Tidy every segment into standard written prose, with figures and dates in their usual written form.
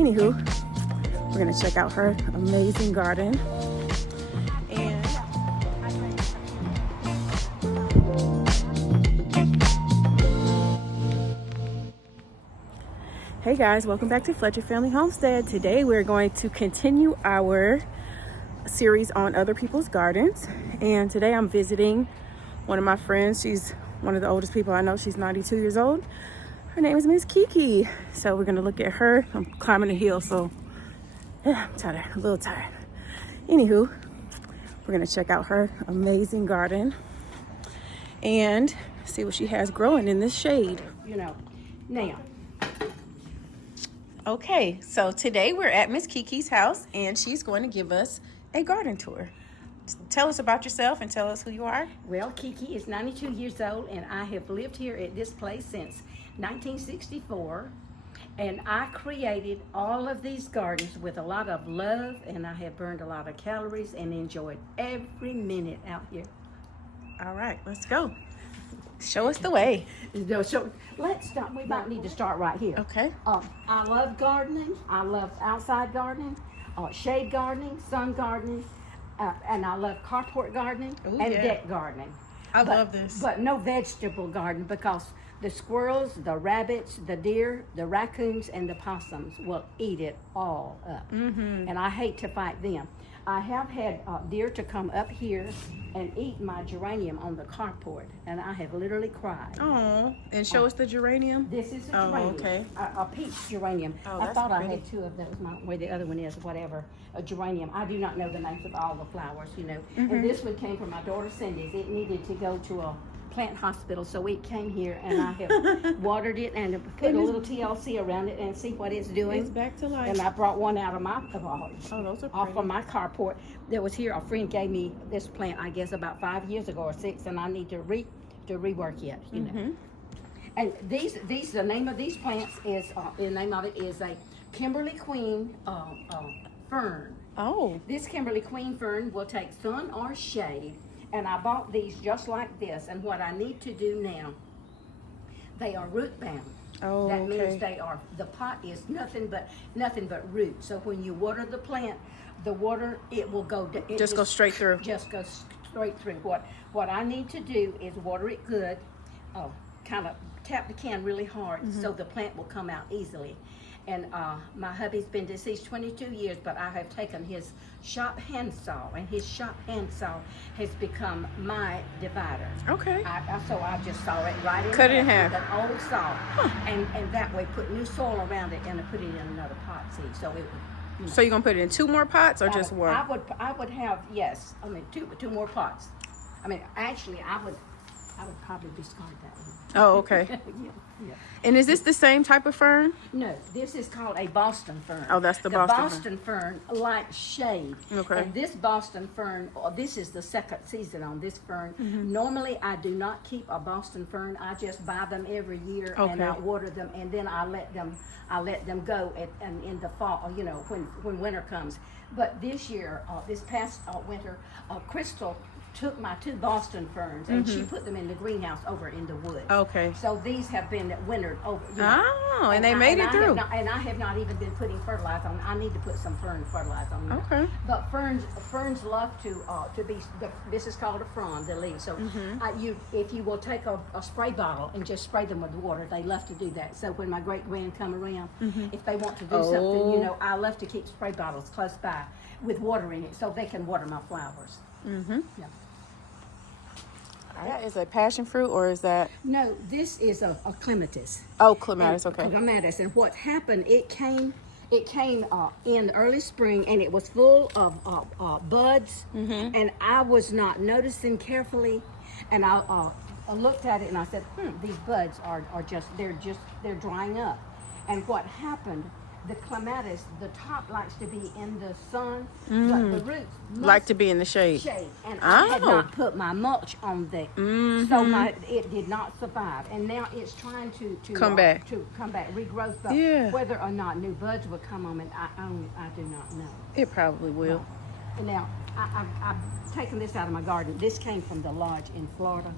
Anywho, we're gonna check out her amazing garden. And hey guys, welcome back to Fletcher Family Homestead. Today we're going to continue our series on other people's gardens. And today I'm visiting one of my friends. She's one of the oldest people I know. She's 92 years old. Her name is Miss Kiki. So we're gonna look at her. I'm climbing the hill, so yeah, I'm tired, a little tired. Anywho, we're gonna check out her amazing garden and see what she has growing in this shade. Now. Okay, so today we're at Miss Kiki's house and she's going to give us a garden tour. Tell us about yourself and tell us who you are. Well, Kiki is 92 years old and I have lived here at this place since 1964. And I created all of these gardens with a lot of love, and I have burned a lot of calories and enjoyed every minute out here. All right, let's go. Show us the way. So let's start. We might need to start right here. Okay. I love gardening. I love outside gardening, shade gardening, sun gardening, and I love carport gardening and deck gardening. I love this. But no vegetable garden, because the squirrels, the rabbits, the deer, the raccoons, and the possums will eat it all up. Mm-hmm. And I hate to fight them. I have had deer to come up here and eat my geranium on the carport, and I have literally cried. Oh, and show us the geranium. This is a geranium, okay. a peach geranium. Oh, I that's thought pretty. I had two of those, where the other one is, whatever, a geranium. I do not know the names of all the flowers, Mm-hmm. And this one came from my daughter Cindy's. It needed to go to a plant hospital, so it came here, and I have watered it and put a little TLC around it and see what it's doing. It's back to life. And I brought one out of my those are pretty. off of my carport that was here. A friend gave me this plant, I guess, about 5 years ago or 6, and I need to rework it. Mm-hmm. And the name of these plants is the name of it is a Kimberly Queen fern. Oh. This Kimberly Queen fern will take sun or shade. And I bought these just like this. And what I need to do now, they are root bound. Oh, that okay. means the pot is nothing but root. So when you water the plant, the water, it will go. Just go straight through. Just go straight through. What I need to do is water it good. Kind of tap the can really hard, so the plant will come out easily. And my hubby's been deceased 22 years, but I have taken his shop handsaw, and his shop handsaw has become my divider. Okay. So I just saw it right in Cut it in half. with an old saw, and that way put new soil around it, and I put it in another pot. See, so it would. So you're gonna put it in 2 more pots or just one? I would have, yes. I mean, two more pots. I mean, actually, I would probably discard that one. Oh, okay. Yeah. And is this the same type of fern? No, this is called a Boston fern. Oh, that's the Boston fern likes shade. Okay. And this Boston fern, this is the second season on this fern. Mm-hmm. Normally, I do not keep a Boston fern. I just buy them every year, Okay. and I water them, and then I let them go in the fall, when winter comes. But this year, this past winter, Crystal took my 2 Boston ferns, and she put them in the greenhouse over in the woods. Okay. So these have been wintered over. Oh, and they made it through. And I have not even been putting fertilizer on. I need to put some fern fertilizer on them. Okay. But ferns love to be. This is called a frond, the leaves. So if you will take a spray bottle and just spray them with water, they love to do that. So when my great grand come around, if they want to do something, I love to keep spray bottles close by with water in it, so they can water my flowers. Mm-hmm. Yeah. That is a passion fruit, or is that? No, this is a clematis. Oh, clematis. Okay. Clematis, and what happened? It came in early spring, and it was full of buds, and I was not noticing carefully, and I looked at it and I said, these buds are they're drying up, and what happened? The clematis, the top likes to be in the sun, but the roots like to be in the shade. And I had not put my mulch on there, so it did not survive. And now it's trying to come back, regrowth. But whether or not new buds will come on it, I do not know. It probably will. Now I've taken this out of my garden. This came from the lodge in Florida.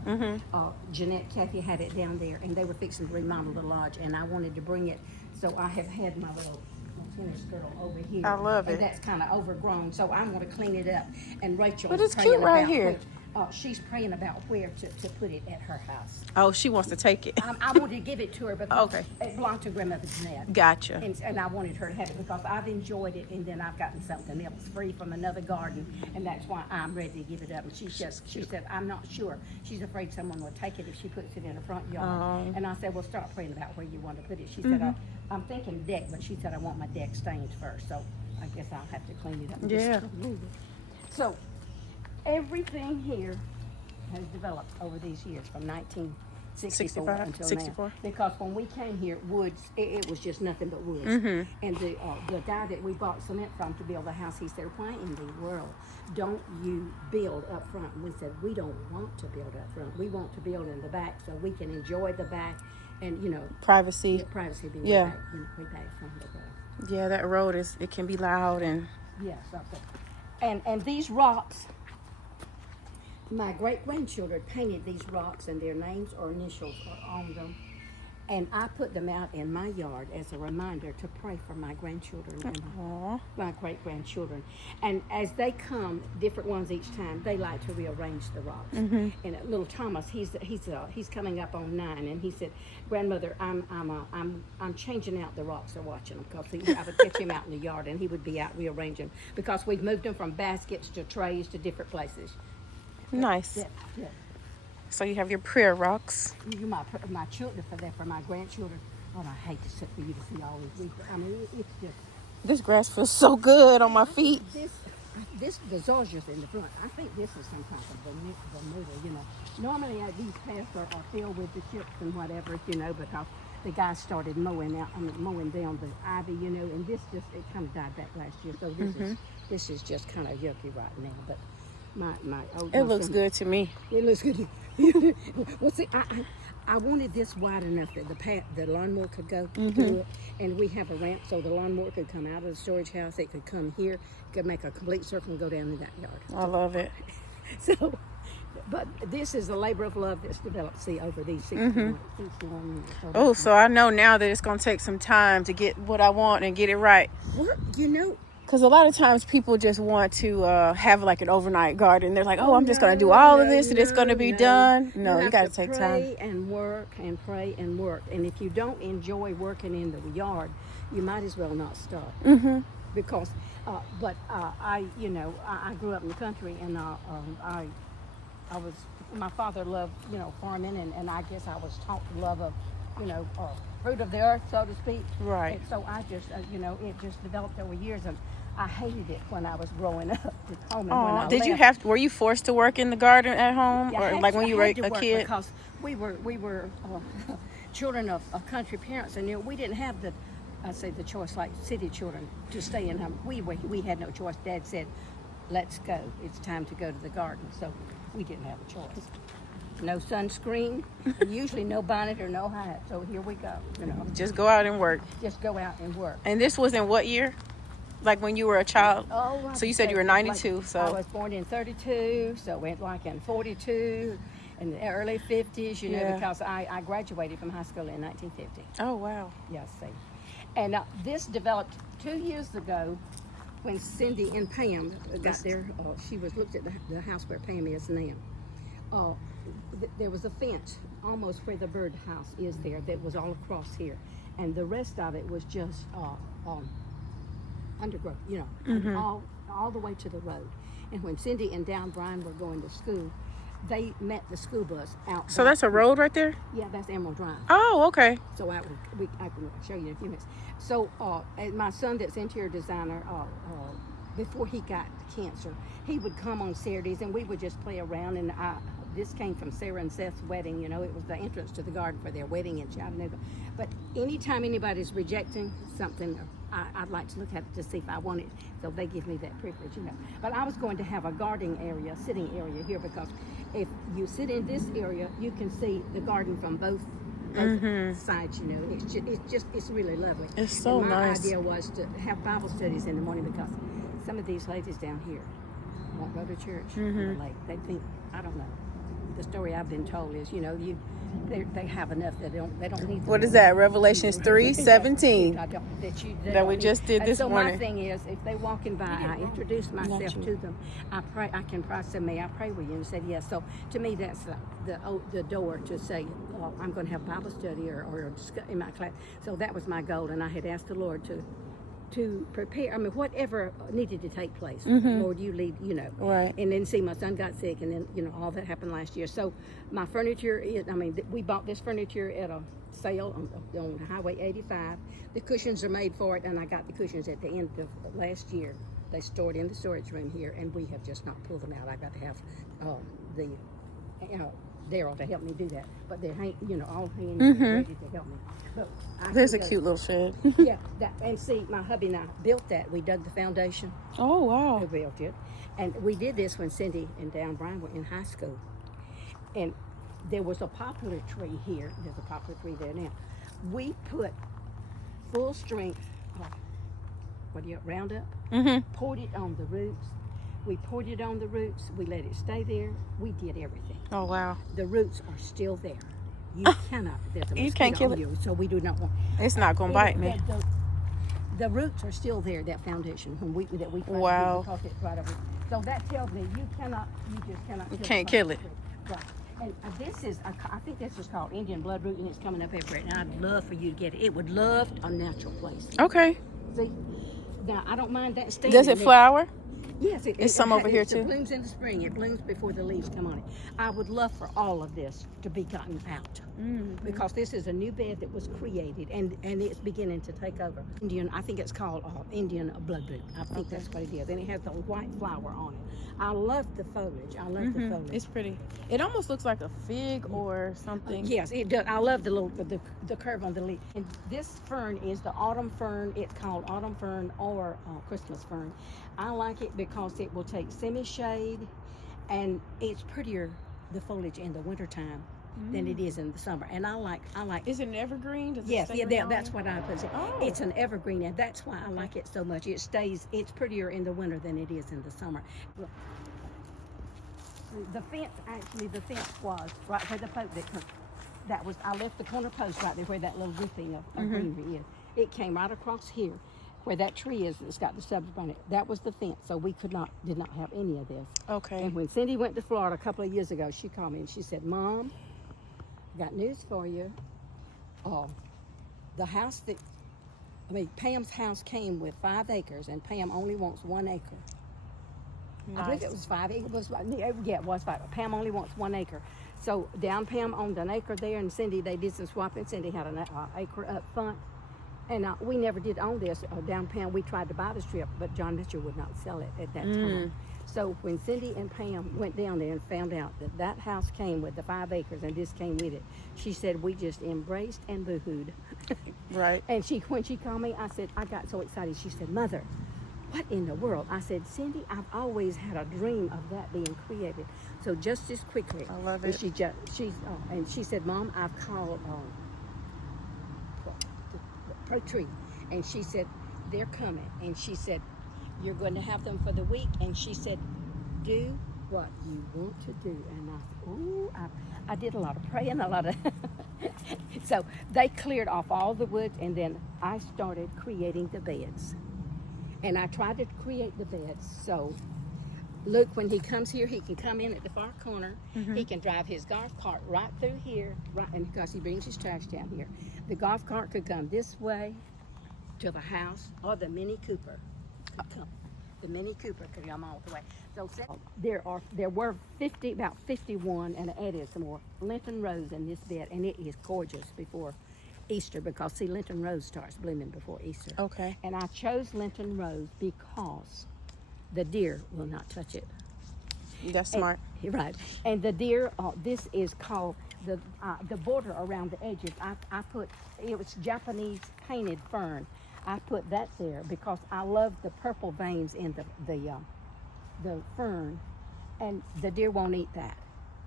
Jeanette, Kathy had it down there, and they were fixing to remodel the lodge, and I wanted to bring it. So I have had my little tennis girdle over here. I love it. And that's kind of overgrown, so I'm going to clean it up. And Rachel's But it's praying cute right about here. she's praying about where to put it at her house. Oh, she wants to take it. I wanted to give it to her because Okay. it belonged to Grandmother Jeanette. Gotcha. And I wanted her to have it because I've enjoyed it, and then I've gotten something else free from another garden, and that's why I'm ready to give it up. And she said, I'm not sure. She's afraid someone will take it if she puts it in the front yard. Oh. And I said, well, start praying about where you want to put it. She said, I'm thinking deck, but she said I want my deck stained first, so I guess I'll have to clean it up. And Yeah. just move it. So everything here has developed over these years from 1964 until 64. now. Because when we came here, woods, it was just nothing but woods. And the guy that we bought cement from to build the house, he said, why in the world don't you build up front? And we said, we don't want to build up front. We want to build in the back so we can enjoy the back and, Privacy. privacy being Yeah. way back from the road. Yeah, that road it can be loud and Yes, and these rocks, my great-grandchildren painted these rocks and their names or initials are on them. And I put them out in my yard as a reminder to pray for my grandchildren and Aww. my great-grandchildren. And as they come, different ones each time, they like to rearrange the rocks. And little Thomas, he's coming up on 9, and he said, "Grandmother, I'm changing out the rocks or watching them because I would catch him out in the yard and he would be out rearranging because we've moved them from baskets to trays to different places." Nice. Yeah. So you have your prayer rocks. You my children for my grandchildren. Oh, I hate to sit for you to see all these. I mean, it's just This grass feels so good on my feet. this the zozzias in the front. I think this is some kind of Bermuda. Normally these paths are filled with the chips and whatever, because the guy started mowing down the ivy, and this it kind of died back last year. So this is just kind of yucky right now, but. It looks good to me. It looks good. Well, see, I wanted this wide enough that the lawnmower could go through it, and we have a ramp so the lawnmower could come out of the storage house. It could come here, could make a complete circle and go down in that yard. I love it. So, but this is a labor of love that's developed. See, over these 61 years. Oh, so I know now that it's gonna take some time to get what I want and get it right. Well, Because a lot of times people just want to have like an overnight garden. They're like, oh, I'm just going to do all of this and it's going to be done. No, you got to take time. Pray and work and pray and work. And if you don't enjoy working in the yard, you might as well not start. Because, I grew up in the country and my father loved, farming and I guess I was taught the love of, fruit of the earth, so to speak. Right. And so I just, it just developed over years, and I hated it when I was growing up at home. And when I Did you left, were you forced to work in the garden at home, I or had like to- when you I were had to a work kid? Because we were children of country parents, and we didn't have the choice like city children to stay in home. We had no choice. Dad said, "Let's go. It's time to go to the garden." So we didn't have a choice. No sunscreen, and usually no bonnet or no hat. So here we go. Just go out and work. Just go out and work. And this was in what year? Like when you were a child? Oh, So you said you were 92. So I was born in 32, so went like in 42, in the early 50s, because I graduated from high school in 1950. Oh wow. Yes, see. And this developed 2 years ago when Cindy and Pam got there. She looked at the house where Pam is now. There was a fence almost where the birdhouse is there that was all across here, and the rest of it was just undergrowth, all the way to the road. And when Cindy and Down Brian were going to school, they met the school bus out. So that's a road right there? Yeah, that's Emerald Drive. Oh, okay. So I can show you in a few minutes. So my son that's interior designer, before he got cancer, he would come on Saturdays and we would just play around. And this came from Sarah and Seth's wedding. It was the entrance to the garden for their wedding in Chattanooga. But anytime anybody's rejecting something, I'd like to look at it to see if I want it. So they give me that privilege, But I was going to have a gardening area, sitting area here, because if you sit in this area, you can see the garden from both sides, It's really lovely. It's so and nice. My idea was to have Bible studies in the morning because some of these ladies down here won't go to church on the lake. They think, I don't know. The story I've been told is, you they have enough that they don't need. What is that? Revelations 3:17. That we just did this morning. So my thing is, if they walking by, I introduce myself to them. I pray. I can pray. Say, may I pray with you? And said yes. So to me, that's the door to say, I'm going to have Bible study or in my class. So that was my goal, and I had asked the Lord to prepare. I mean, whatever needed to take place, Lord, you lead, Right. And then see, my son got sick, and then all that happened last year. So my furniture is, we bought this furniture at a sale on Highway 85. The cushions are made for it, and I got the cushions at the end of last year. They stored in the storage room here, and we have just not pulled them out. I got to have Daryl to help me do that, but they're all hanging ready to help me. But There's a cute little shed. Yeah, and see, my hubby and I built that. We dug the foundation. Oh, wow. We built it, and we did this when Cindy and Dan Bryan were in high school. And there was a poplar tree here. There's a poplar tree there now. We put full strength, Roundup. Poured it on the roots. We poured it on the roots. We let it stay there. We did everything. Oh, wow. The roots are still there. You cannot. There's a You can't kill it. So we do not want. It's not going to bite me. The roots are still there. That foundation when we Wow. because it's right over. So that tells me you cannot. You just cannot. You can't kill it. Right. And this is. I think this is called Indian bloodroot, and it's coming up everywhere. And I'd love for you to get it. It would love a natural place. Okay. See. Now I don't mind that standing. Does it flower? Yes, it's some over here too. It blooms in the spring. It blooms before the leaves come on it. I would love for all of this to be gotten out because this is a new bed that was created and it's beginning to take over. I think it's called Indian bloodroot. I think that's what it is, and it has a white flower on it. I love the foliage. I love the foliage. It's pretty. It almost looks like a fig or something. Yes, it does. I love the curve on the leaf. And this fern is the autumn fern. It's called autumn fern or Christmas fern. I like it because it will take semi-shade, and it's prettier, the foliage in the wintertime than it is in the summer. And I like. Is it an evergreen? Does Yes, it stay yeah, that's what I put it. Oh. It's an evergreen, and that's why I like it so much. It's prettier in the winter than it is in the summer. The fence was right where the post I left the corner post right there where that little grouping of greenery is. It came right across here where that tree is that's got the stubs on it. That was the fence, so we did not have any of this. Okay. And when Cindy went to Florida a couple of years ago, she called me and she said, "Mom, got news for you. The house Pam's house came with 5 acres, and Pam only wants 1 acre." Nice. I believe it was 5 acres. It was 5. Pam only wants 1 acre. So down Pam owned an acre there, and Cindy, they did some swapping. Cindy had an acre up front. And we never did own this down Pam. We tried to buy the strip, but John Mitchell would not sell it at that time. So when Cindy and Pam went down there and found out that house came with the 5 acres and this came with it, she said we just embraced and boo-hooed. Right. And when she called me, I got so excited. She said, "Mother, what in the world?" I said, "Cindy, I've always had a dream of that being created." So just as quickly, I love it. And she said, "Mom, I've called Pro Tree," and she said, "They're coming," and she said, "You're going to have them for the week," and she said, "Do what you want to do." And I said, "Ooh," I did a lot of praying, a lot of so they cleared off all the woods, and then I started creating the beds, and I tried to create the beds so Luke, when he comes here, he can come in at the far corner. He can drive his golf cart right through here, and because he brings his trash down here. The golf cart could come this way to the house, or the Mini Cooper could come. The Mini Cooper could come all the way. So there were about 51, and I added some more Linton Rose in this bed, and it is gorgeous before Easter because see, Linton Rose starts blooming before Easter. Okay. And I chose Linton Rose because the deer will not touch it. That's smart. Right. And the deer, this is called the border around the edges. I put, it was Japanese painted fern. I put that there because I love the purple veins in the fern, and the deer won't eat that.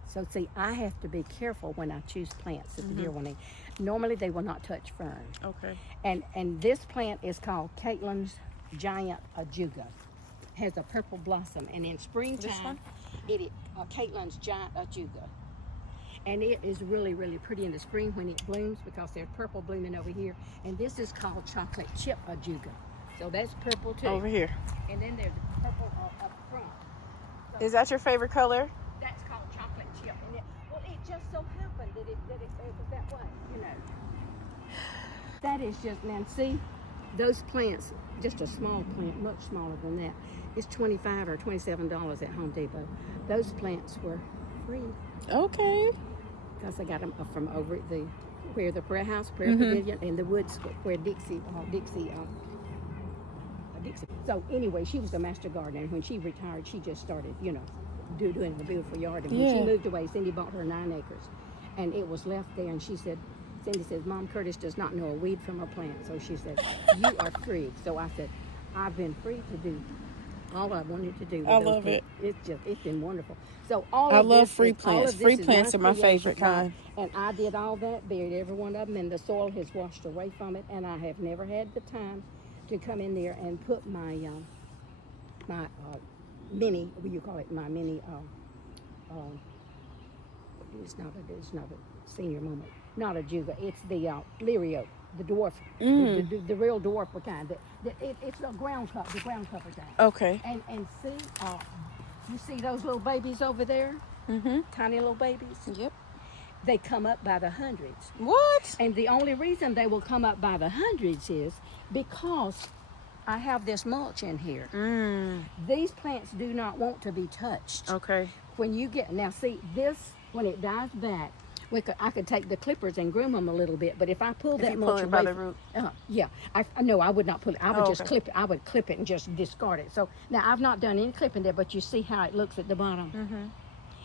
So see, I have to be careful when I choose plants that the deer won't eat. Normally they will not touch fern. Okay. And this plant is called Caitlin's Giant Ajuga. Has a purple blossom, and in springtime, it is Caitlin's Giant Ajuga. And it is really, really pretty in the spring when it blooms because there's purple blooming over here. And this is called chocolate chip ajuga. So that's purple too. Over here. And then there's purple up front. So Is that your favorite color? that's called chocolate chip. And it just so happened that it was that way, you know. That is just, now see, those plants, just a small plant, much smaller than that, it's $25 or $27 at Home Depot. Those plants were free. Okay. Because I got them from over at where the prayer house, prayer pavilion, and the woods where Dixie. So anyway, she was a master gardener, and when she retired, she just started, you know, doing the beautiful yard. And when she moved away, Cindy bought her 9 acres, and it was left there. And she said, Cindy says, Mom, Curtis does not know a weed from a plant. So she said, you are free. So I said, I've been free to do all I wanted to do. With I those love plants. It's been wonderful. So I love free plants. Free plants are my favorite kind. And I did all that, buried every one of them, and the soil has washed away from it. And I have never had the time to come in there and put my mini, what do you call it? My mini. It's not a senior moment. Not a juga. It's the Lirio, the dwarf, the real dwarf kind. It's the ground cover kind. Okay. And see, you see those little babies over there? Mm-hmm. Tiny little babies. Yep. They come up by the hundreds. What? And the only reason they will come up by the hundreds is because I have this mulch in here. These plants do not want to be touched. Okay. When you get, now see this, when it dies back, I could take the clippers and groom them a little bit, but if I pull that mulch away, by the root. Yeah, no, I would not pull it. I would just okay. clip it. I would clip it and just discard it. So now I've not done any clipping there, but you see how it looks at the bottom. Mm-hmm.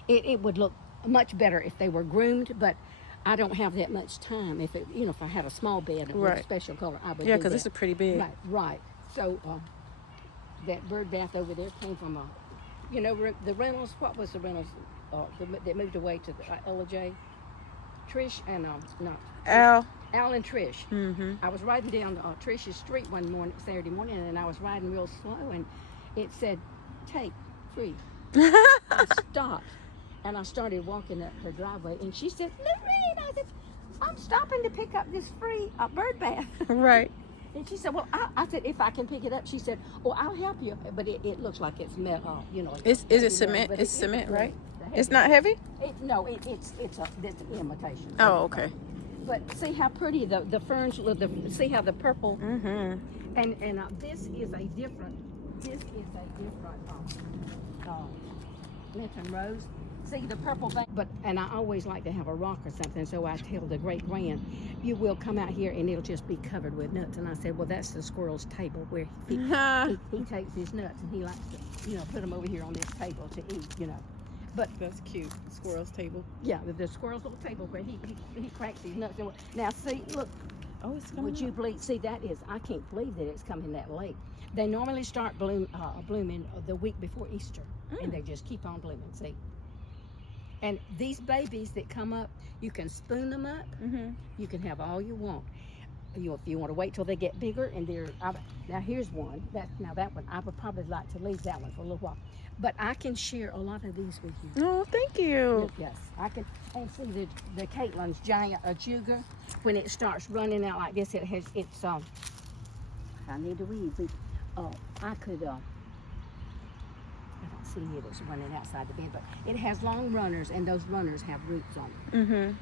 It would look much better if they were groomed, but I don't have that much time. If I had a small bed with a special color, I would. Yeah, because it's a pretty big. Right. So that bird bath over there came from the Reynolds. What was the Reynolds? That moved away to the LJ. Trish and Al and Trish. Mm-hmm. I was riding down Trish's street one morning, Saturday morning, and I was riding real slow, and it said, "Take free." I stopped, and I started walking up her driveway, and she said, "Lorraine," I said, "I'm stopping to pick up this free bird bath." Right. And she said, "Well," I said, "if I can pick it up." She said, "Oh, I'll help you," but it looks like it's metal, Is it cement? It's cement, right? It's not heavy? It's an imitation. Oh, okay. But see how pretty the ferns look. See how the purple. Mm-hmm. And this is a different Linton rose. See the purple thing. And I always like to have a rock or something. So I tell the great grand, you will come out here and it'll just be covered with nuts. And I said, well, that's the squirrel's table where he takes his nuts and he likes to put them over here on this table to eat. But that's cute. Squirrel's table. Yeah, the squirrel's little table where he cracks his nuts. Now see, look. Oh, it's coming. Would you believe? See, I can't believe that it's coming that late. They normally start blooming the week before Easter, and they just keep on blooming. See. And these babies that come up, you can spoon them up. Mm-hmm. You can have all you want. If you want to wait till they get bigger, and now here's one. That one I would probably like to leave that one for a little while. But I can share a lot of these with you. Oh, thank you. Yes, I can. And see the Caitlin's giant ajuga, when it starts running out like this, it's I need to weed. I could. I don't see it. It's running outside the bed, but it has long runners, and those runners have roots on it. Mm-hmm.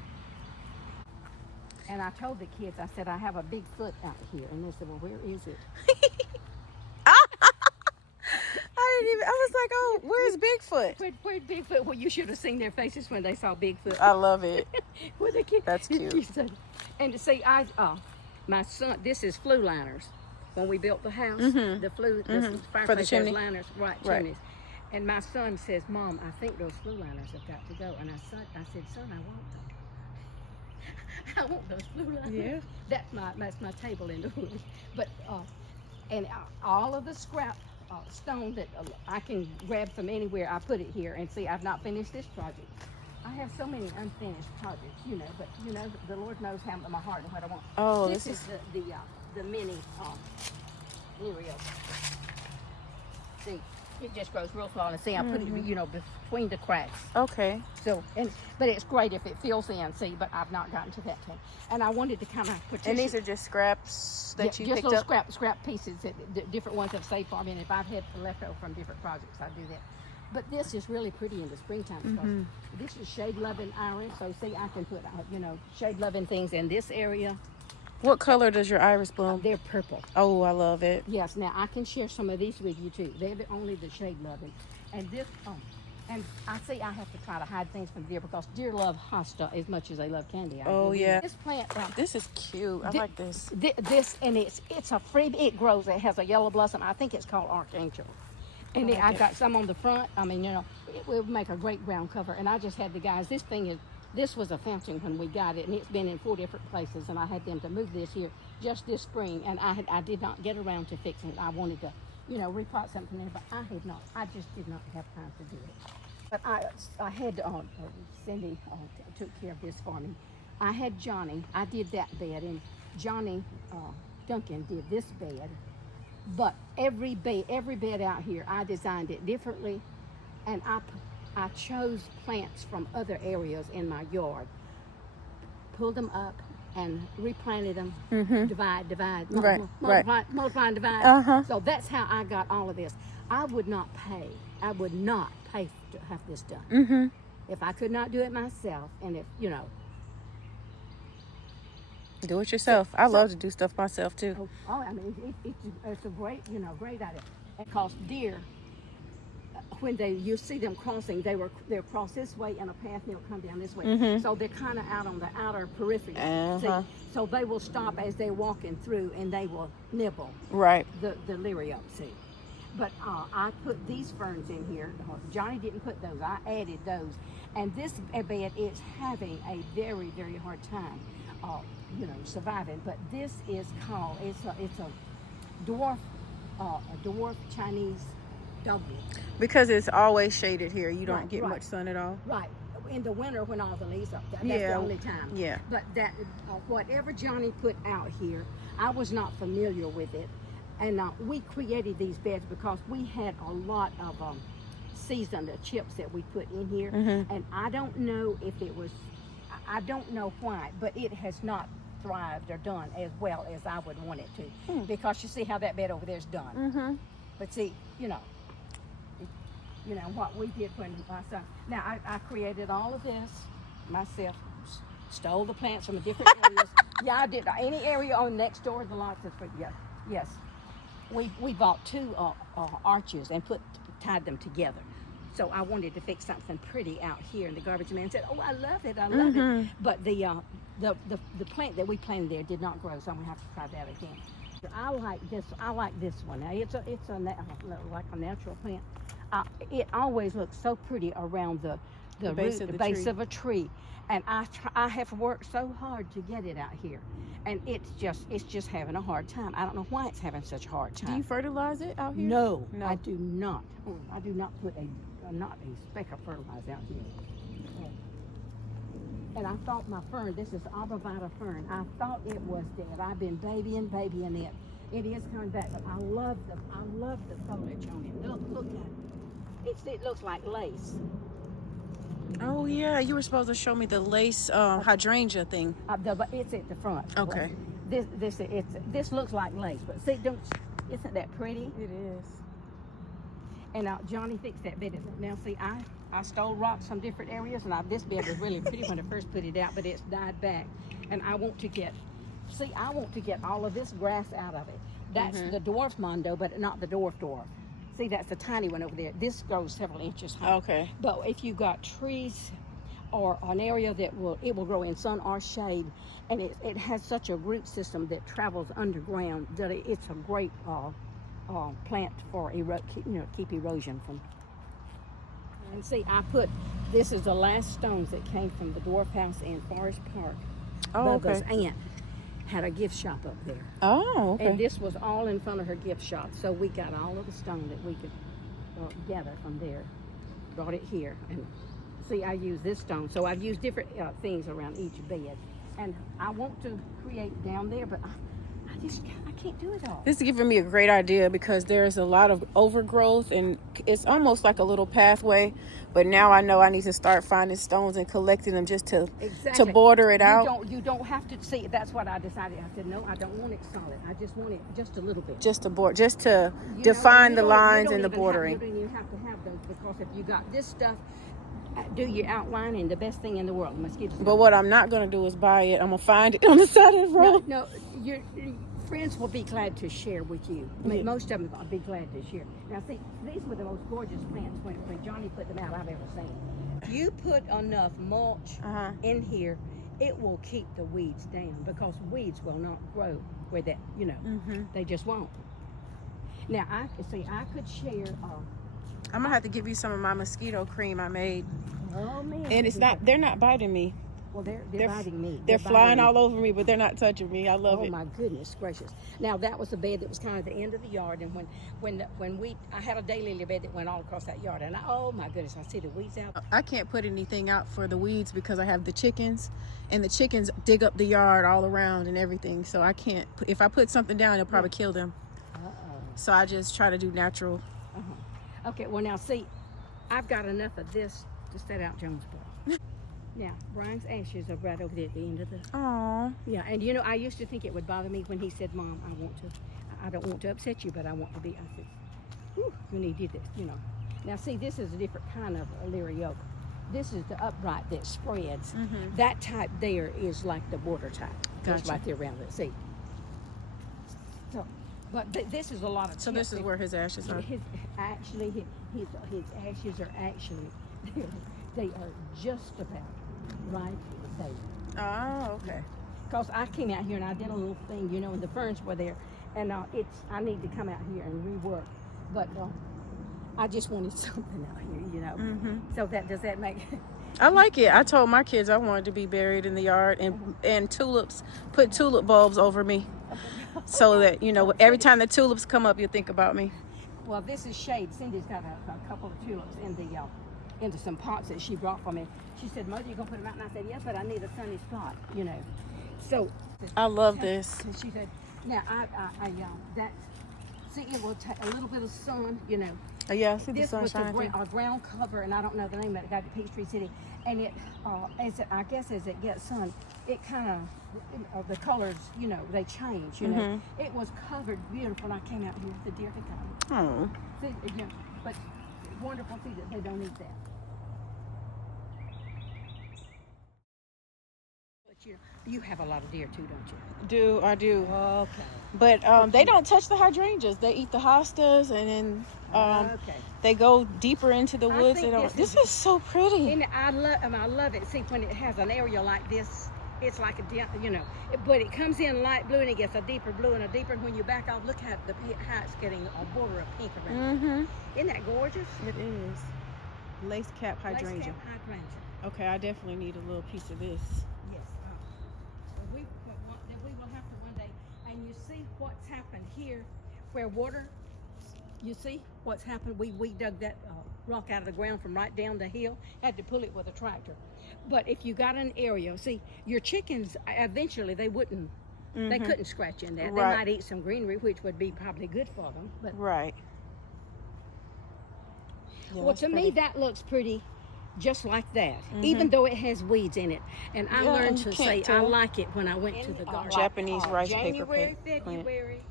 And I told the kids, I said, I have a big foot out here, and they said, well, where is it? I was like, oh, where's Bigfoot? Where's Bigfoot? Well, you should have seen their faces when they saw Bigfoot. I love it. With the kids. That's cute. And to see, my son, this is flue liners. When we built the house, the flue, the fireplace for the chimney. Liners, right, chimneys. And my son says, Mom, I think those flue liners have got to go. And I said, son, I want them. I want those flue liners. Yeah. That's my table in the wood. But and all of the scrap stone that I can grab from anywhere, I put it here. And see, I've not finished this project. I have so many unfinished projects, but the Lord knows how my heart and what I want. Oh, this is the mini Lirio. See, It just grows real small. And see, I put it, you know, between the cracks. Okay. So, but it's great if it fills in. See, but I've not gotten to that yet. And I wanted to kind of partition. And these are just scraps that you just picked little up? scrap pieces that different ones have saved for me. And if I've had leftover from different projects, I do that. But this is really pretty in the springtime because this is shade-loving iris. So see, I can put, you know, shade-loving things in this area. What color does your iris bloom? They're purple. Oh, I love it. Yes, now I can share some of these with you too. They're only the shade-loving. And this, and I see I have to try to hide things from deer because deer love hosta as much as they love candy. Oh, yeah. This plant, This is cute. I like this. This, and it's a freebie. It grows. It has a yellow blossom. I think it's called Archangel. And I got some on the front. I mean, you know, it will make a great ground cover. And I just had the guys, this was a fountain when we got it, and it's been in 4 different places, and I had them to move this here just this spring, and I did not get around to fixing it. I wanted to, you know, repot something in, but I just did not have time to do it. But I had, Cindy took care of this for me. I had Johnny, I did that bed, and Johnny Duncan did this bed, but every bed out here, I designed it differently, and I chose plants from other areas in my yard, pulled them up and replanted them, divide, multiply and divide. So that's how I got all of this. I would not pay to have this done. If I could not do it myself, and if, you know. Do it yourself. I love to do stuff myself too. I mean, it's a great, you know, great idea. Because deer, when you see them crossing, they'll cross this way in a path, and they'll come down this way. So they're kind of out on the outer periphery. See? So they will stop as they're walking through, and they will nibble the leery up. See, but I put these ferns in here. Johnny didn't put those. I added those, and this bed is having a very, very hard time, you know, surviving. But this is called it's a dwarf Chinese dogwood. Because it's always shaded here. You don't get much sun at all. Right. In the winter when all the leaves up, that's the only time. Yeah. But that whatever Johnny put out here, I was not familiar with it. And we created these beds because we had a lot of seasoned chips that we put in here. And I don't know if it was, I don't know why, but it has not thrived or done as well as I would want it to. Because you see how that bed over there is done. But see, you know what we did when my son. Now I created all of this myself. Stole the plants from different areas. Yeah, I did. Any area on next door the lots is for yes. We bought 2 arches and tied them together. So I wanted to fix something pretty out here, and the garbage man said, "Oh, I love it, I love it." But the plant that we planted there did not grow, so I'm gonna have to try that again. I like this one. Now it's like a natural plant. It always looks so pretty around the base of a tree, and I have worked so hard to get it out here, and it's just having a hard time. I don't know why it's having such a hard time. Do you fertilize it out here? No, I do not. I do not put not a speck of fertilizer out here. And I thought my fern, this is Abravita fern, I thought it was dead. I've been babying it. It is coming back, but I love the foliage on it. Look at it. It looks like lace. Oh yeah, you were supposed to show me the lace hydrangea thing. It's at the front. Okay. This looks like lace, but see, isn't that pretty? It is. And Johnny fixed that bed. Now see, I stole rocks from different areas, and this bed was really pretty when I first put it out, but it's died back. And I want to get all of this grass out of it. That's the dwarf mondo, but not the dwarf. See, that's the tiny one over there. This grows several inches high. Okay. But if you got trees or an area that will grow in sun or shade, and it has such a root system that travels underground that it's a great plant for keep erosion from. And see, this is the last stones that came from the dwarf house in Forest Park. Bubba's aunt had a gift shop up there. Oh, okay. And this was all in front of her gift shop. So we got all of the stone that we could gather from there, brought it here. And see, I use this stone. So I've used different things around each bed. And I want to create down there, but I I can't do it all. This is giving me a great idea because there's a lot of overgrowth and it's almost like a little pathway. But now I know I need to start finding stones and collecting them just to border it out. You don't have to see. That's what I decided. I said no, I don't want it solid. I just want it just a little bit. Just to define the lines and the bordering. You don't even have to have those because if you got this stuff, do your outlining. The best thing in the world. Mosquitoes. But what I'm not going to do is buy it. I'm going to find it on the side of the road. No, your friends will be glad to share with you. I mean, most of them will be glad to share. Now, see, these were the most gorgeous plants when Johnny put them out I've ever seen. If you put enough mulch in here, it will keep the weeds down because weeds will not grow where that, they just won't. Now, I could share. I'm gonna have to give you some of my mosquito cream I made. Oh man! And they're not biting me. Well, they're biting me. They're flying all over me, but they're not touching me. I love it. Oh my goodness gracious! Now that was the bed that was kind of the end of the yard, and I had a daylily bed that went all across that yard, and oh my goodness, I see the weeds out. I can't put anything out for the weeds because I have the chickens, and the chickens dig up the yard all around and everything. So I can't. If I put something down, it'll probably kill them. So I just try to do natural. Okay, well now see, I've got enough of this to set out Jonesboro. Now, Brian's ashes are right over there at the end of the... Aww. Yeah, and I used to think it would bother me when he said, Mom, I don't want to upset you, but I want to be... I said, whew, when he did this, Now see, this is a different kind of Lyrioga. This is the upright that spreads. That type there is like the border type. Gotcha. It's right there around it, see? So, but this is a lot of... So this is where his ashes are? His ashes are actually... They are just about right there. Oh, okay. Because I came out here and I did a little thing, and the ferns were there. And I need to come out here and rework. But I just wanted something out here, So does that make... I like it. I told my kids I wanted to be buried in the yard and tulips, put tulip bulbs over me. So that, every time the tulips come up, you think about me. Well, this is shade. Cindy's got a couple of tulips into some pots that she brought for me. She said, Mother, you gonna put them out? And I said, yes, but I need a sunny spot, So I love this. She said, now see, it will take a little bit of sun, Yeah, I see the This sun was shining. a ground cover, and I don't know the name of it. Got to Peachtree City, and it, as it gets sun, it kind of the colors, they change. It was covered beautiful. I came out here with the deer to come. Oh. See, but wonderful. See that they don't eat that. But you have a lot of deer too, don't you? I do. Okay. But they don't touch the hydrangeas. They eat the hostas, and then they go deeper into the woods. This is so pretty. And I love it. See, when it has an area like this, it's like but it comes in light blue and it gets a deeper blue and a deeper. And when you back off, look how it's getting a border of pink around it. Isn't that gorgeous? It is. Lace cap hydrangea. Lace cap hydrangea. Okay, I definitely need a little piece of this. Yes. We will have to one day. And you see what's happened here, where water. You see what's happened? We dug that rock out of the ground from right down the hill. Had to pull it with a tractor. But if you got an area, see, your chickens eventually they wouldn't. They couldn't scratch in that. Right. They might eat some greenery, which would be probably good for them. But right. Yeah, well, to me that looks pretty. Just like that, even though it has weeds in it. And I learned to say I like it when I went to the garden. Japanese rice paper January, plant. February,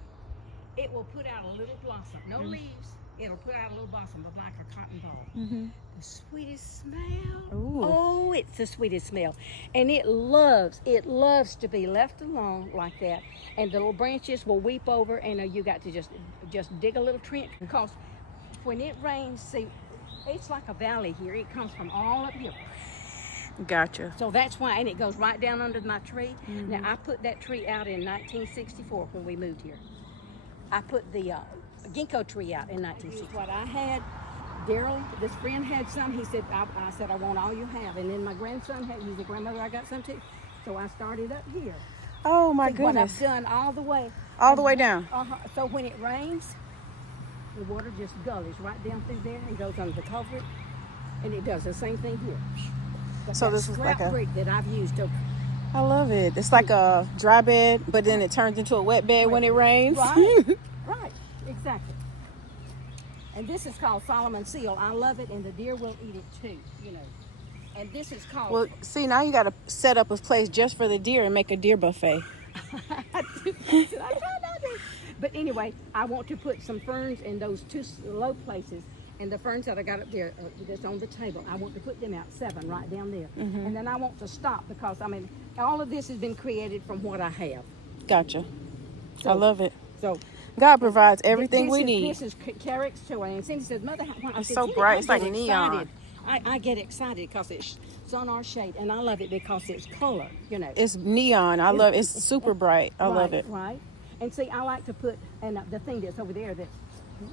it will put out a little blossom. No leaves. It'll put out a little blossom of like a cotton ball. The sweetest smell. Ooh. Oh, it's the sweetest smell. And it loves to be left alone like that. And the little branches will weep over, and you got to just dig a little trench. Because when it rains, see, it's like a valley here. It comes from all up here. Gotcha. So that's why, and it goes right down under my tree. Now, I put that tree out in 1964 when we moved here. I put the ginkgo tree out in 1964. What I had, Daryl, this friend had some. He said, I said, I want all you have. And then my grandson had, he's a grandmother, I got some too. So I started up here. Oh my goodness. What I've done all the way. All the way down. So when it rains, the water just gullies right down through there and goes under the culvert, and it does the same thing here. But So that this is like scrap brick that I've used to I love it. It's like a dry bed, but then it turns into a wet bed when it rains. Right, right, exactly. And this is called Solomon Seal. I love it, and the deer will eat it too, you know. And this is called... Well, see, now you got to set up a place just for the deer and make a deer buffet. But anyway, I want to put some ferns in those two low places. And the ferns that I got up there that's on the table, I want to put them out 7 right down there. And then I want to stop because, I mean, all of this has been created from what I have. Gotcha. So, I love it. So God provides everything we need. This is Carrick's too. And Cindy says, Mother, It's so bright. It's like neon. I get excited because it's on our shade, and I love it because it's color, you know. It's neon. I love it. It's super bright. I love it. Right. And see, I like to put, and the thing that's over there,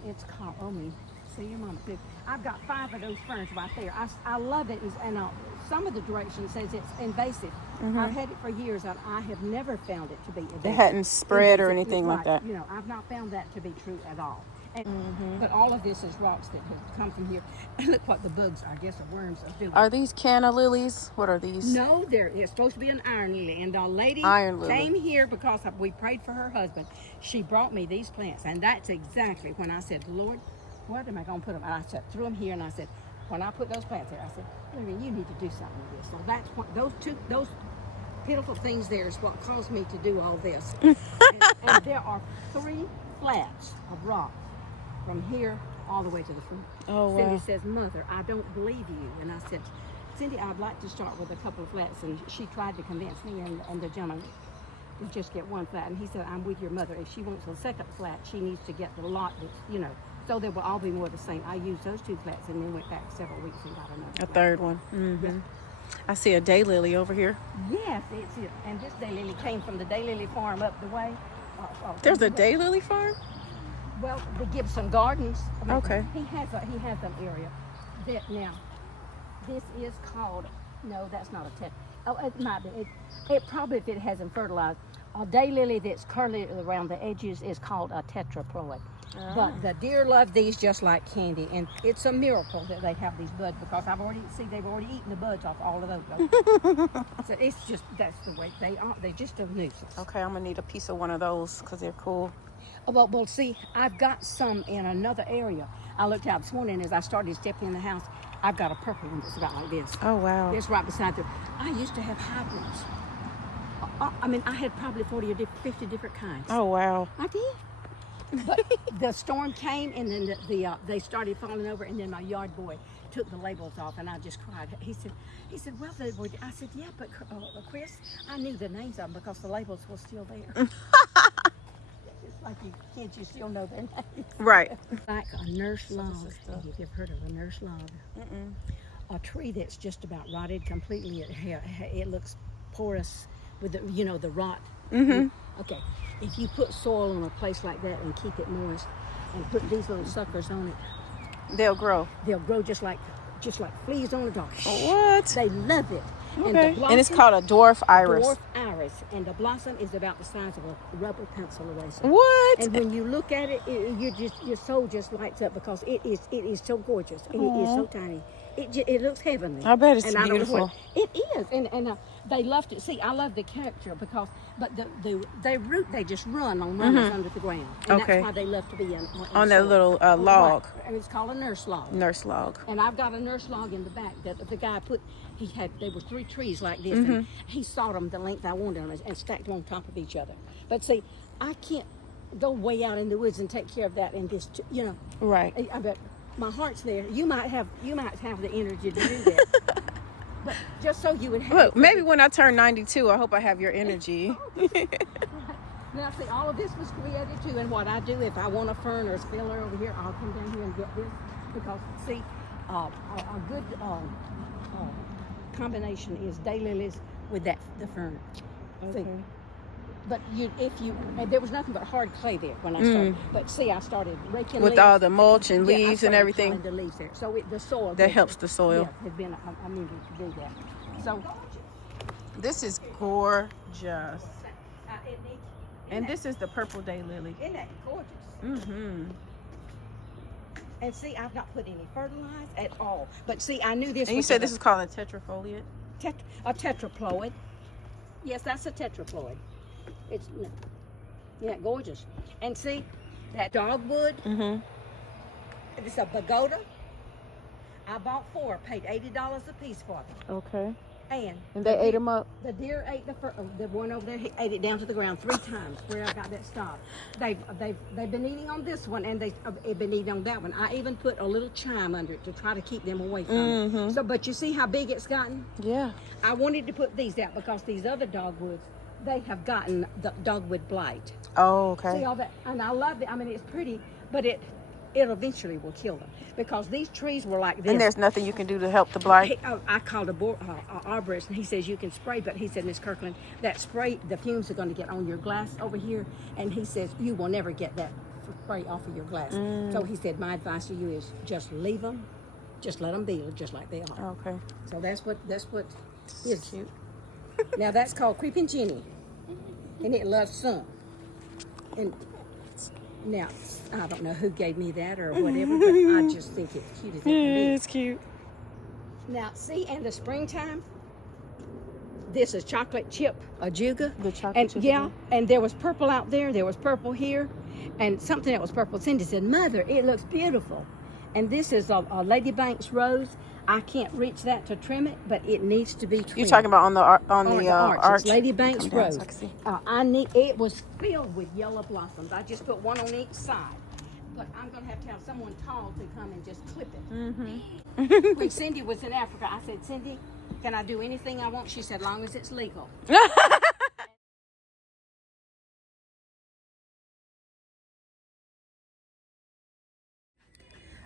it's called, oh me. See your mama too. I've got 5 of those ferns right there. I love it, and some of the directions says it's invasive. I've had it for years, and I have never found it to be invasive. It hadn't spread or anything like that. You know, I've not found that to be true at all. And, but all of this is rocks that have come from here. And look what the bugs, I guess, the worms are doing. Are these canna lilies? What are these? No, it's supposed to be an iron lily. And the lady came here because we prayed for her husband. She brought me these plants, and that's exactly when I said, Lord, what am I going to put them? And I said, threw them here, and I said, when I put those plants there, I said, Larry, you need to do something with this. So that's what those pitiful things there is what caused me to do all this. and there are 3 flats of rock from here all the way to the front. Oh, wow. Cindy says, Mother, I don't believe you. And I said, Cindy, I'd like to start with a couple of flats. And she tried to convince me and the gentleman to just get 1 flat. And he said, I'm with your mother. If she wants a 2nd flat, she needs to get the lot that's, you know, so they will all be more the same. I used those 2 flats and then went back several weeks and got another flat. 3rd one. Yeah. I see a daylily over here. Yes, it's it. And this daylily came from the daylily farm up the way. There's a daylily farm? Well, the Gibson Gardens. I mean, okay. He has an area that now. This is called. No, that's not a Oh, it might be. It probably, if it hasn't fertilized, a daylily that's curly around the edges is called a tetraploid. But the deer love these just like candy, and it's a miracle that they have these buds because they've already eaten the buds off all of those. So it's just that's the way they are. They're just a nuisance. Okay, I'm gonna need a piece of one of those because they're cool. Well, see, I've got some in another area. I looked out this morning as I started stepping in the house. I've got a purple one that's about like this. Oh, wow. It's right beside there. I used to have hybrids. I mean, I had probably 40 or 50 different kinds. Oh, wow. I did. But the storm came, and then they started falling over, and then my yard boy took the labels off, and I just cried. He said, well, they were. I said, yeah, but Chris, I knew the names of them because the labels were still there. Like you kids, you still know their names. Right. Like a nurse log. Have you ever heard of a nurse log? A tree that's just about rotted completely. It looks porous with the rot. Okay. If you put soil on a place like that and keep it moist, and put these little suckers on it, they'll grow. They'll grow just like fleas on a dog. What? They love it. Okay. And it's called a dwarf iris. Dwarf iris, and the blossom is about the size of a rubber pencil eraser. What? And when you look at it, your soul just lights up because it is so gorgeous. It is so tiny. It looks heavenly. I bet it's beautiful. It is, and they love to see. I love the character but they just run on runners under the ground, and that's why they love to be on that little log. Right. And it's called a nurse log. Nurse log. And I've got a nurse log in the back that the guy put. There were 3 trees like this, and he sawed them the length I wanted them and stacked them on top of each other. But see, I can't go way out in the woods and take care of that in this, Right. I bet my heart's there. You might have the energy to do that. But just so you would have. Well, maybe when I turn 92, I hope I have your energy. Now, see, all of this was created too, and what I do if I want a fern or a spiller over here, I'll come down here and get this because see, a good combination is daylilies with the fern. Okay. See? But there was nothing but hard clay there when I started. But see, I started raking with leaves. all the mulch and leaves and everything. The leaves there. So the soil that helps the soil. Yeah, has been amazing to do that. So this is gorgeous. And this is the purple daylily. Isn't that gorgeous? And see, I've not put any fertilizer at all. But see, I knew this. And you said this is called a tetrafoliate? A tetraploid. Yes, that's a tetraploid. It's yeah, gorgeous. And see that dogwood? Mm-hmm. It's a pagoda. I bought 4, paid $80 a piece for them. Okay. And they ate them up? The deer ate the one over there. He ate it down to the ground 3 times where I got that stopped. They've been eating on this one, and they've been eating on that one. I even put a little chime under it to try to keep them away from it. So, but you see how big it's gotten? Yeah. I wanted to put these out because these other dogwoods, they have gotten the dogwood blight. Oh, okay. See all that? And I love it. I mean, it's pretty, but it eventually will kill them because these trees were like this. And there's nothing you can do to help the blight? I called a arborist, and he says you can spray, but he said, Miss Kirkland, that spray, the fumes are going to get on your glass over here, and he says you will never get that spray off of your glass. So he said, my advice to you is just leave them, just let them be just like they are. Okay. So that's what is cute. Now that's called creeping Jenny, and it loves sun. And now, I don't know who gave me that or whatever, but I just think it's cute as it can be. It's cute. Now, see, in the springtime, this is chocolate chip ajuga. The chocolate chip. Yeah, and there was purple out there, there was purple here, and something that was purple. Cindy said, Mother, it looks beautiful. And this is a Lady Banks rose. I can't reach that to trim it, but it needs to be trimmed. You're talking about on the arch. arch. It's Lady Banks Down rose. so I can see. It was filled with yellow blossoms. I just put one on each side. But I'm going to have someone tall to come and just clip it. When Cindy was in Africa, I said, Cindy, can I do anything I want? She said, long as it's legal.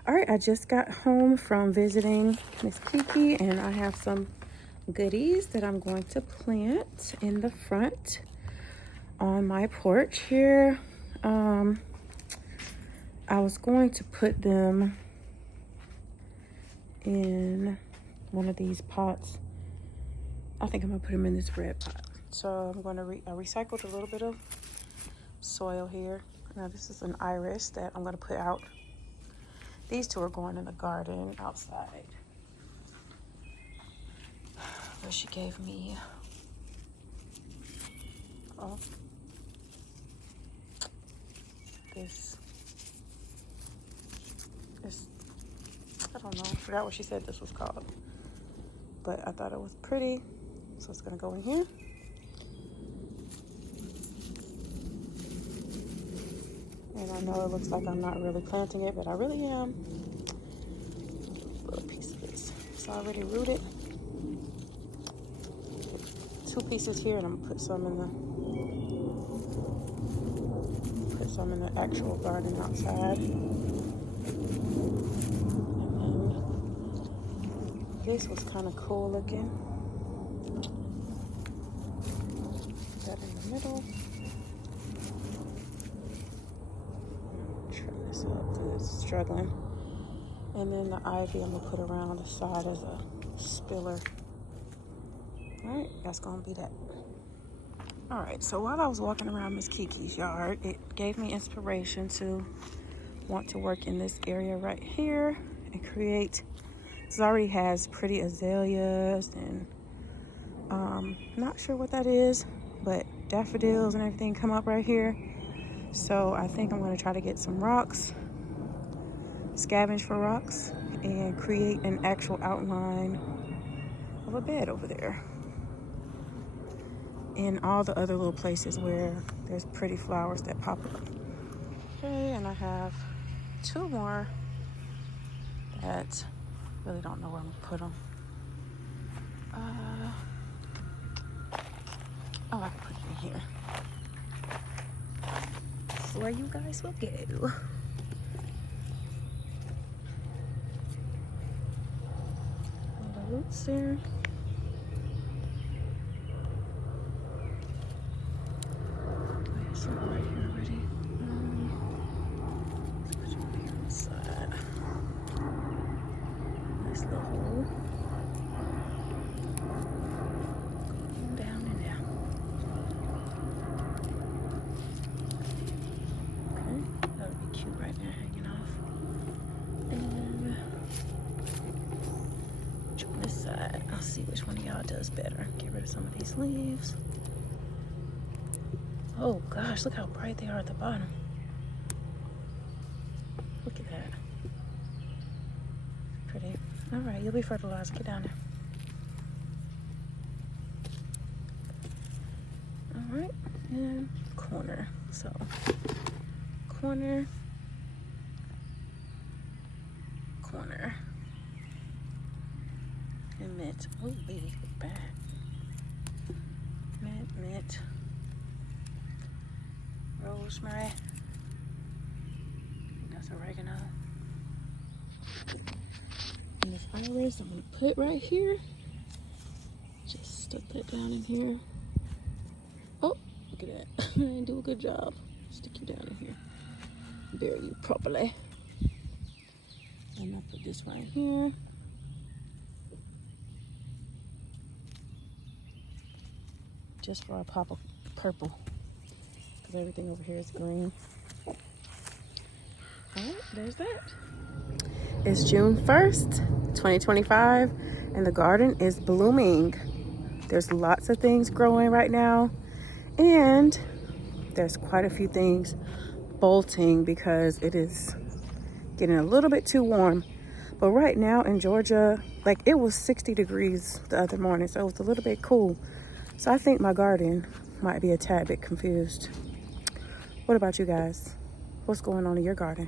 All right, I just got home from visiting Miss Kiki, and I have some goodies that I'm going to plant in the front on my porch here. I was going to put them in one of these pots. I think I'm gonna put them in this red pot. So I'm gonna I recycled a little bit of soil here. Now this is an iris that I'm gonna put out. These 2 are going in the garden outside. But she gave me this, I don't know, I forgot what she said this was called. But I thought it was pretty, so it's gonna go in here. And I know it looks like I'm not really planting it, but I really am. A little piece of this. It's already rooted. 2 pieces here, and I'm gonna put some in the actual garden outside. And then this was kind of cool looking. That in the middle. Trim this up because it's struggling. And then the ivy I'm gonna put around the side as a spiller. All right, that's gonna be that. All right, so while I was walking around Miss Kiki's yard, it gave me inspiration to want to work in this area right here and create. This already has pretty azaleas and not sure what that is, but daffodils and everything come up right here. So I think I'm gonna try to get some rocks, scavenge for rocks, and create an actual outline of a bed over there. In all the other little places where there's pretty flowers that pop up. Okay, and I have 2 more that really don't know where I'm gonna put them. Oh, I can put it in here. That's where you guys will go. The roots there. Some right here already. Let's put you over here on the side. Nice little hole. Going down in there. Okay, that would be cute right there, hanging off. And on this side, I'll see which one of y'all does better. Get rid of some of these leaves. Oh gosh, look how bright they are at the bottom. Look at that. Pretty. All right, you'll be fertilized. Get down there. All right, and corner. So, corner, corner, and mint. Oh, baby, look bad. Mint, rosemary. That's oregano. And this iris, I'm gonna put right here. Just stuck that down in here. Oh, look at that. I didn't do a good job. Stick you down in here. Bury you properly. And I'll put this right here. Just for a pop of purple. Because everything over here is green. Alright, there's that. It's June 1st, 2025, and the garden is blooming. There's lots of things growing right now, and there's quite a few things bolting because it is getting a little bit too warm. But right now in Georgia, like it was 60 degrees the other morning, so it was a little bit cool. So I think my garden might be a tad bit confused. What about you guys? What's going on in your garden?